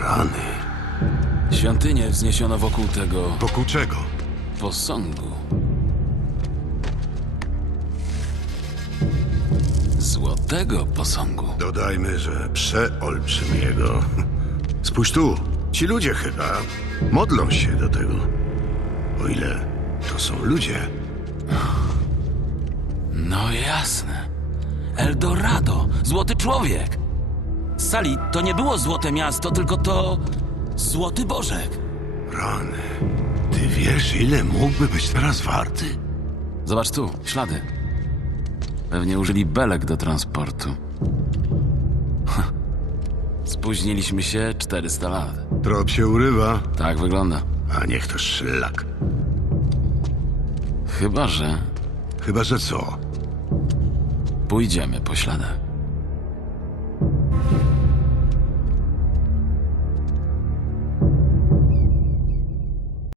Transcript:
Rany. Świątynię wzniesiono wokół tego Wokół czego? posągu. Złotego posągu. Dodajmy, że przeolbrzymiego. Spójrz tu, ci ludzie chyba modlą się do tego. O ile to są ludzie. No jasne. Eldorado, złoty człowiek. Sali, to nie było złote miasto, tylko to złoty bożek. Rany. Ty wiesz, ile mógłby być teraz warty? Zobacz tu, ślady. Pewnie użyli belek do transportu. Ha. Spóźniliśmy się 400 lat. Trop się urywa, Tak wygląda. a niech to szlak. Chyba, że Chyba, że co? pójdziemy po śladach.